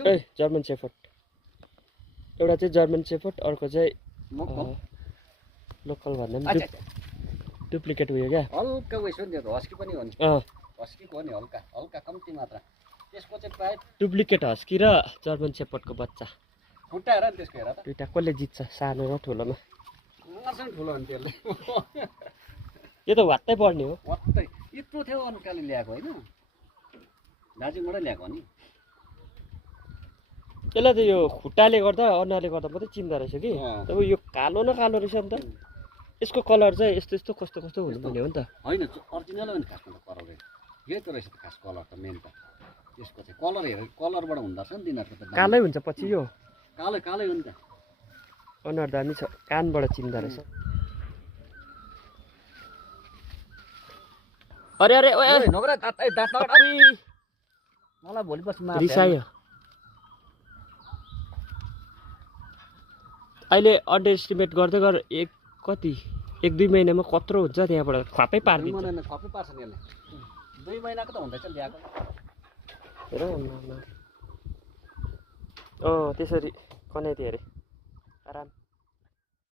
त्यो a German shepherd एउटा चाहिँ जर्मन शेफर्ड अर्को चाहिँ लोकल भन्दा पनि डुप्लिकेट उयो क्या हल्का उयस हो नि त्यो हस्की पनि हो नि हस्कीको हो नि हल्का हल्का कम्ती मात्रा त्यसको चाहिँ प्राय डुप्लिकेट हस्की र जर्मन शेफर्डको बच्चा खुट्टा हेर नि त्यसको हेर त दुइटा कसले जित्छ सानो र ठुलोमा मर्छ नि ठुलो हो नि त्यसले यो त वात्तै बढ्ने हो वात्तै यत्रो थियो अनुकाले ल्याएको होइन दार्जिलिङबाटै ल्याएको हो नि त्यसलाई त यो खुट्टाले गर्दा अनुहारले गर्दा मात्रै चिन्दा रहेछ कि तब यो कालो न कालो रहेछ नि त यसको कलर चाहिँ यस्तो यस्तो कस्तो कस्तो हुनुपर्ने हो नि त होइन अरिजिनल हो नि खासमा त कलर यही त रहेछ त खास कलर त मेन त त्यसको चाहिँ कलर हेरेर कलरबाट हुँदो रहेछ नि तिनीहरूको त कालै हुन्छ पछि यो कालै कालै हो नि त अनुहार दामी छ कानबाट चिन्दा रहेछ अरे अरे ओए नगरा दाँत मलाई भोलि पछि मार्छ रिसायो अहिले अन्डर एस्टिमेट गर्दै गर कति 1-2 महिनामा कत्रो हुन्छ त्यहाँबाट खपै पार्दिन्छ खपै पार्छ नि यसले 2 महिनाको त हुँदैछ ल्याएको हेर त्यसरी कनाइदियो अरे आराम